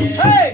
Hey!